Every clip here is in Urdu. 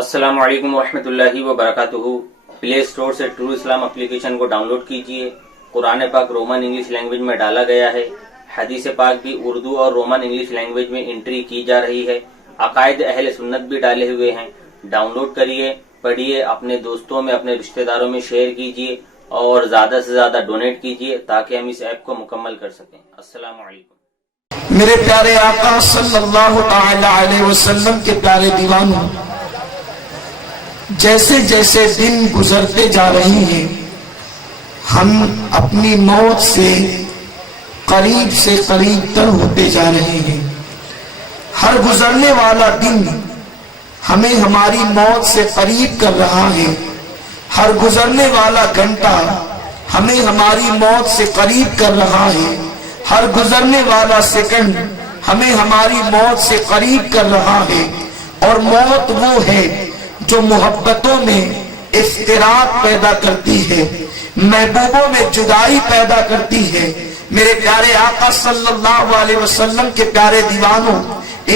السلام علیکم ورحمۃ اللہ وبرکاتہ۔ پلے اسٹور سے ٹرو اسلام اپلیکیشن کو ڈاؤن لوڈ کیجئے۔ قرآن پاک رومن انگلش لینگویج میں ڈالا گیا ہے۔ حدیث پاک بھی اردو اور رومن انگلش لینگویج میں انٹری کی جا رہی ہے۔ عقائد اہل سنت بھی ڈالے ہوئے ہیں۔ ڈاؤن لوڈ کریے، پڑھیے، اپنے دوستوں میں، اپنے رشتہ داروں میں شیئر کیجئے اور زیادہ سے زیادہ ڈونیٹ کیجئے تاکہ ہم اس ایپ کو مکمل کر سکیں۔ السلام علیکم۔ میرے پیارے آقا صلی اللہ تعالی علیہ وسلم کے پیارے دیوانوں، جیسے جیسے دن گزرتے جا رہے ہیں ہم اپنی موت سے قریب تر ہوتے جا رہے ہیں۔ ہر گزرنے والا دن ہمیں ہماری موت سے قریب کر رہا ہے۔ ہر گزرنے والا گھنٹہ ہمیں ہماری موت سے قریب کر رہا ہے۔ ہر گزرنے والا سیکنڈ ہمیں ہماری موت سے قریب کر رہا ہے۔ اور موت وہ ہے جو محبتوں میں افتراق پیدا کرتی ہے، محبوبوں میں جدائی پیدا کرتی ہے۔ میرے پیارے آقا صلی اللہ علیہ وسلم کے پیارے دیوانوں،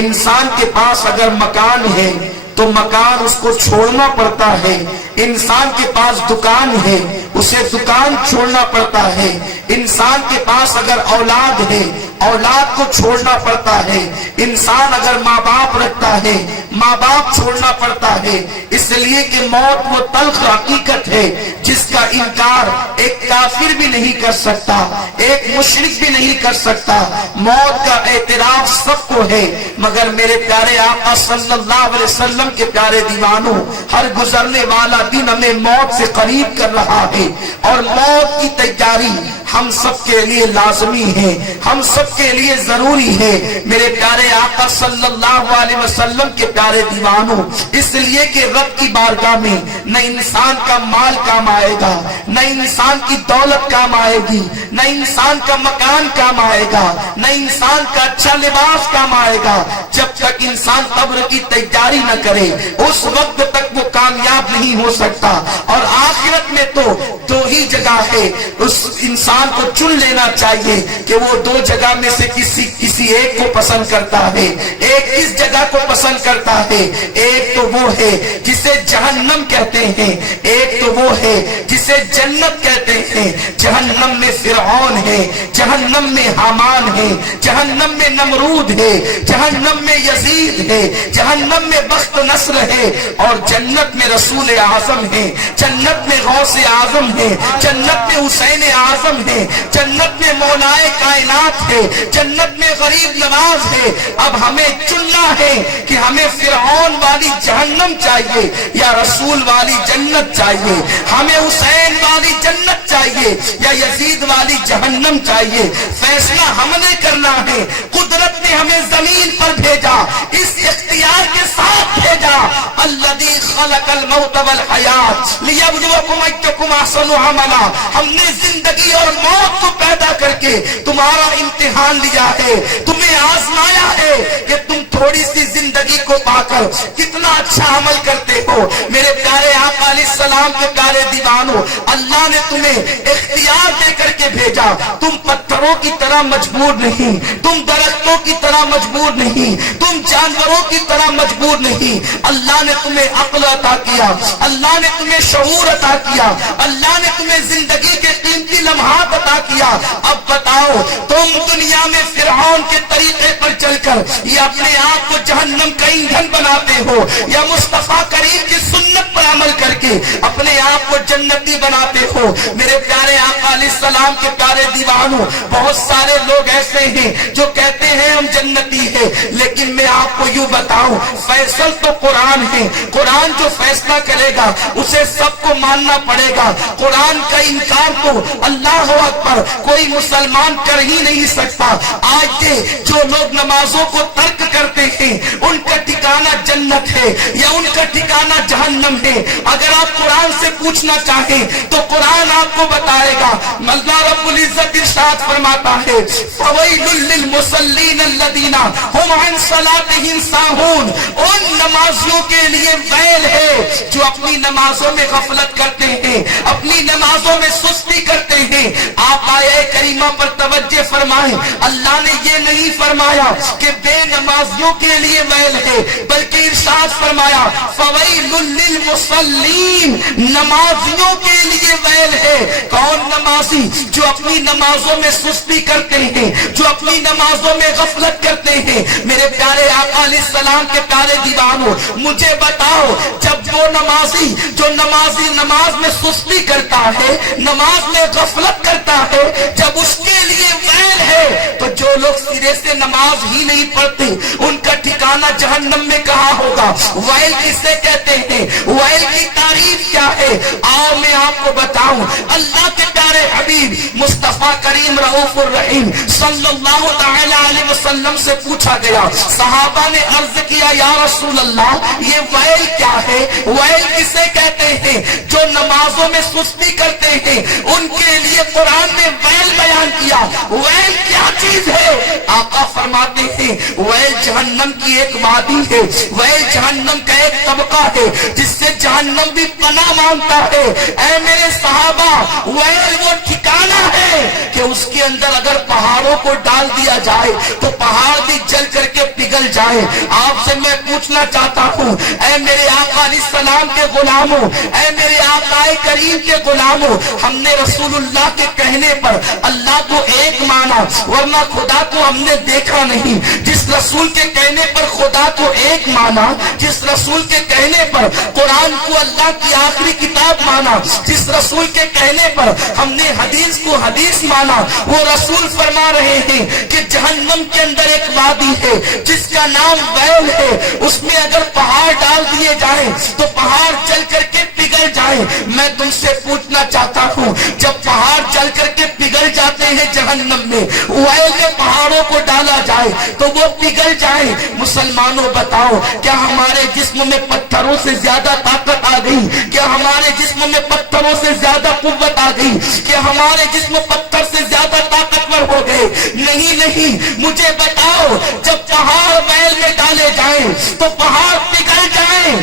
انسان کے پاس اگر مکان ہے تو مکان اس کو چھوڑنا پڑتا ہے۔ انسان کے پاس دکان ہے، اسے دکان چھوڑنا پڑتا ہے۔ انسان کے پاس اگر اولاد ہے، اولاد کو چھوڑنا پڑتا ہے۔ انسان اگر ماں باپ رکھتا ہے، ماں باپ چھوڑنا پڑتا ہے۔ اس لیے کہ موت وہ تلخ حقیقت ہے جس کا انکار ایک کافر بھی نہیں کر سکتا، ایک مشرک بھی نہیں کر سکتا۔ موت کا اعتراف سب کو ہے، مگر میرے پیارے آقا صلی اللہ علیہ وسلم کے پیارے دیوانوں، ہر گزرنے والا دن ہمیں موت سے قریب کر رہا ہے۔ اور موت کی تیاری ہم سب کے لیے لازمی ہے، ہم سب کے لیے ضروری ہے۔ میرے پیارے آقا صلی اللہ علیہ وسلم کے پیارے دیوانوں، اس لیے کہ رب کی بارگاہ میں نہ انسان کا مال کام آئے گا، نہ انسان کی دولت کام آئے گی، نہ انسان کا مکان کام آئے گا، نہ انسان کا اچھا لباس کام آئے گا، جب تک انسان قبر کی تیاری نہ کرے اس وقت تک وہ کامیاب نہیں ہو سکتا۔ اور آخرت میں تو دو ہی جگہ ہے، اس انسان کو چن لینا چاہیے کہ وہ دو جگہ میں سے کسی ایک کو پسند کرتا ہے۔ ایک کس جگہ کو پسند کرتا ہے؟ ایک تو وہ ہے جسے جہنم کہتے ہیں، ایک تو وہ ہے جسے جنت کہتے ہیں۔ جہنم میں فرعون ہے، جہنم میں حامان ہے، جہنم میں نمرود ہے، جہنم میں یزید ہے، جہنم میں بخت نصر ہے، اور جنت میں رسول اعظم ہے، جنت میں غوث اعظم ہے، جنت میں حسین اعظم ہے، جنت میں مولائے کائنات ہے، جنت میں غریب نواز ہے۔ اب ہمیں چننا ہے کہ ہمیں فرعون والی جہنم چاہیے یا رسول والی جنت چاہیے، ہمیں حسین والی جنت چاہیے یا یزید والی جہنم چاہیے۔ فیصلہ ہم نے کرنا ہے۔ قدرت نے ہمیں زمین پر بھیجا، اس اختیار کے ساتھ بھیجا، الذی خلق الموت والحیات لیبلوکم ایکم احسن عملا۔ ہم نے زندگی اور موت کو پیدا کر کے تمہارا امتحان لیا ہے، تمہیں آزمایا ہے کہ تم تھوڑی سی زندگی کو پا کر کتنا اچھا عمل کرتے ہو۔ میرے پیارے آقا علیہ السلام کے پیارے دیوانوں، اللہ نے تمہیں اختیار دے کر کے بھیجا۔ تم پتھروں کی طرح مجبور نہیں، تم درختوں کی طرح مجبور نہیں، تم جانوروں کی طرح مجبور نہیں۔ اللہ نے تمہیں عقل عطا کیا، اللہ نے تمہیں شعور عطا کیا، اللہ نے تمہیں زندگی کے قیمتی لمحات عطا کیا۔ اب بتاؤ، تم دنیا میں فرعون کے طریقے پر چل کر یا اپنے آپ کو جہنم کا ایندھن بناتے ہو، یا مصطفیٰ کریم کی سنت پر عمل کر کے اپنے آپ کو جنتی بناتے ہو۔ میرے پیارے آقا علیہ السلام کے پیارے دیوانوں، بہت سارے لوگ ایسے ہیں جو کہتے ہیں ہم جنتی ہیں، لیکن میں آپ کو یوں بتاؤں، فیصل تو قرآن ہے۔ قرآن جو فیصلہ کرے گا اسے سب کو ماننا پڑے گا۔ قرآن کا انکار تو اللہ اکبر کوئی مسلمان کر ہی نہیں سکتا۔ آج کے جو لوگ نمازوں کو ترک کرتے ہیں ان کا ٹھکانہ جنت ہے یا ان کا ٹھکانہ جہنم ہے۔ ہیں اگر آپ قرآن سے پوچھنا چاہیں تو قرآن آپ کو بتائے گا. اللہ رب العزت ارشاد فرماتا ہے فَوَيْلٌ لِّلْمُصَلِّينَ الَّذِينَ هُمْ عَنْ صَلَاتِهِمْ سَاهُونَ. ان نمازیوں کے لیے ویل ہے جو اپنی نمازوں میں غفلت کرتے ہیں, اپنی نمازوں میں سستی کرتے ہیں. آپ آیہ کریمہ پر توجہ فرمائیں, اللہ نے یہ نہیں فرمایا کہ بے نمازیوں کے لیے ویل ہے, بلکہ ارشاد فرمایا فَوَيْلٌ لِّلْمُصَلِّينَ, نمازیوں کے لیے ویل ہے. کون نمازی؟ جو اپنی نمازوں میں سستی کرتے ہیں, جو اپنی نمازوں میں غفلت کرتے ہیں. میرے پیارے آقا علیہ السلام کے پیارے دیوانوں, مجھے بتاؤ, جب وہ نمازی جو نماز میں سستی کرتا ہے, نماز میں غفلت کرتا ہے, جب اس کے لیے ویل ہے, تو جو لوگ سرے سے نماز ہی نہیں پڑھتے ان کا ٹھکانہ جہنم میں کہاں ہوگا؟ ویل کسے کہتے ہیں؟ ویل کی تعریف کیا ہے؟ آؤ میں آپ کو بتاؤں. اللہ کے پیارے حبیب مصطفیٰ کریم رؤوف الرحیم صلی اللہ تعالی علیہ وسلم سے پوچھا گیا, صحابہ نے عرض کیا یا رسول اللہ یہ ویل کیا ہے؟ ویل کسے کہتے ہیں؟ جو نمازوں میں سستی کرتے ہیں ان کے لیے قرآن نے ویل بیان کیا. ویل کیا چیز ہے؟ آقا فرماتے ہیں ویل جہنم کی ایک وادی ہے, ویل جہنم کا ایک طبقہ ہے جس سے جہنم بھی پناہ مانگتا ہے. اے میرے صحابہ, ویل وہ ٹھکانہ ہے کہ اس کے اندر اگر پہاڑوں کو ڈال دیا جائے تو پہاڑ بھی جل کر کے پگھل جائے. آپ سے میں پوچھنا چاہتا ہوں, اے میرے آقا علیہ السلام کے غلاموں, اے میرے آقا کریم کے غلاموں, ہم نے رسول اللہ کے کہنے پر اللہ کو ایک مانا, ورنہ خدا کو ہم نے دیکھا نہیں. جس رسول کے کہنے پر خدا کو ایک مانا, جس رسول کے کہنے پر قرآن کو اللہ کی آخری کتاب مانا, جس رسول کے کہنے پر ہم نے حدیث کو حدیث مانا, وہ رسول فرما رہے ہیں کہ جہنم کے اندر ایک وادی ہے جس کا نام ویل ہے. اس میں اگر پہاڑ ڈال دیے جائیں تو پہاڑ جل کر کے پگھل جائیں. میں تم سے پوچھنا چاہتا ہوں, جب پہاڑ جل کر کے پگھل جاتے ہیں جہنم میں, ویل کے پہاڑوں کو ڈالا جائے تو وہ پگھل جائیں. مسلمانوں بتاؤ, کیا ہمارے جسم میں پتھروں سے زیادہ طاقت آ گئی؟ کیا ہمارے جسم میں پتھروں سے زیادہ قوت آ گئی؟ کیا ہمارے جسم پتھر سے زیادہ طاقتور ہو گئے؟ نہیں نہیں. مجھے بتاؤ, جب پہاڑ ویل میں ڈالے جائیں تو پہاڑ پگھل جائیں.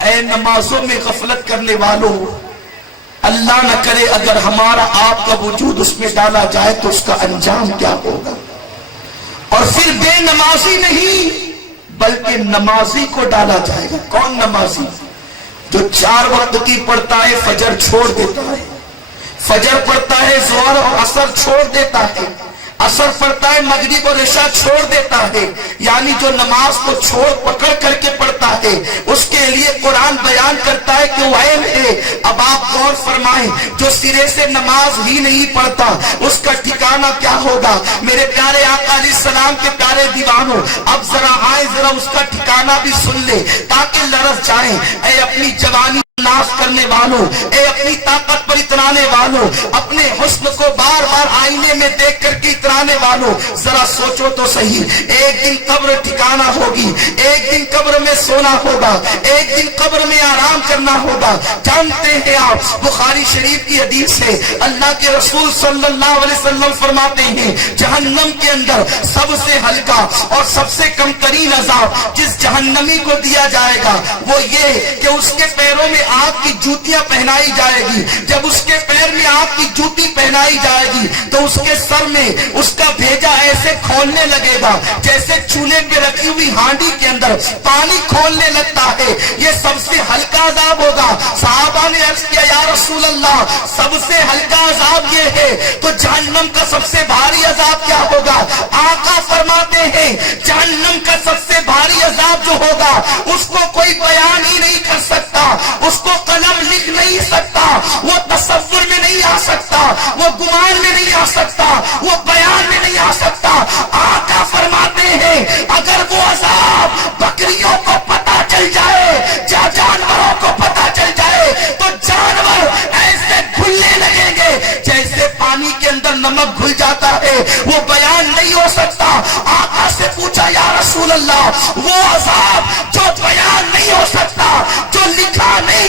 اے نمازوں میں غفلت کرنے والوں, اللہ نہ کرے اگر ہمارا آپ کا وجود اس میں ڈالا جائے تو اس کا انجام کیا ہوگا؟ اور پھر بے نمازی نہیں بلکہ نمازی کو ڈالا جائے گا. کون نمازی؟ جو 4 وقت کی پڑھتا ہے, فجر چھوڑ دیتا ہے, فجر پڑھتا ہے, ظہر اور عصر چھوڑ دیتا ہے, عصر پڑھتا ہے, مغرب اور عشاء چھوڑ دیتا ہے. یعنی جو نماز کو چھوڑ پکڑ کر کے پڑھتا ہے اس کے لیے قرآن بیان کرتا ہے کہ ویل ہے. اب آپ غور فرمائیں, جو سرے سے نماز ہی نہیں پڑھتا اس کا ٹھکانہ کیا ہوگا؟ میرے پیارے آقا علیہ السلام کے پیارے دیوانوں, اب ذرا آئے, ذرا اس کا ٹھکانہ بھی سن لے تاکہ لرز جائیں. اے اپنی جوانی ناش کرنے والوں, اے اپنی طاقت پر اترانے والوں, اپنے حسن کو بار بار آئینے میں دیکھ کر کے اترانے والوں, ذرا سوچو تو صحیح. ایک دن قبر ٹھکانہ ہوگی, ایک دن قبر میں سونا ہوگا, ایک دن قبر میں آرام کرنا ہوگا. جانتے ہیں آپ, بخاری شریف کی حدیث ہے, اللہ کے رسول صلی اللہ علیہ وسلم فرماتے ہیں جہنم کے اندر سب سے ہلکا اور سب سے کم ترین عذاب جس جہنمی کو دیا جائے گا وہ یہ کہ اس کے پیروں میں آگ کی جوتیاں پہنائی جائے گی. جب اس کے پیر میں آگ کی جوتی پہنائی جائے گی تو اس کے سر میں اس کا بھیجا ایسے کھولنے لگے گا جیسے چولہے پہ رکھی ہوئی ہانڈی کے اندر پانی کھولنے لگتا ہے. یہ سب سے ہلکا عذاب ہوگا. صحابہ نے عرض کیا یا رسول اللہ, سب سے ہلکا عذاب یہ ہے تو جہنم کا سب سے بھاری عذاب کیا ہوگا؟ آقا فرماتے ہیں جہنم کا سب سے بھاری عذاب جو ہوگا اس کو کوئی بیان ہی نہیں کر سکتا, اس کو قلم لکھ نہیں سکتا, وہ تصور میں نہیں آ سکتا, وہ گمان میں نہیں آ سکتا, وہ بیان میں نہیں آ سکتا. آقا فرماتے ہیں اگر وہ عذاب بکریوں کو پتا چل جائے, جانوروں کو پتا چل جائے تو جانور ایسے گھلنے لگیں گے جیسے پانی کے اندر نمک گھل جاتا ہے, وہ بیان نہیں ہو سکتا. آقا سے پوچھا یا رسول اللہ, وہ عذاب جو بیان نہیں ہو سکتا, جو لکھا نہیں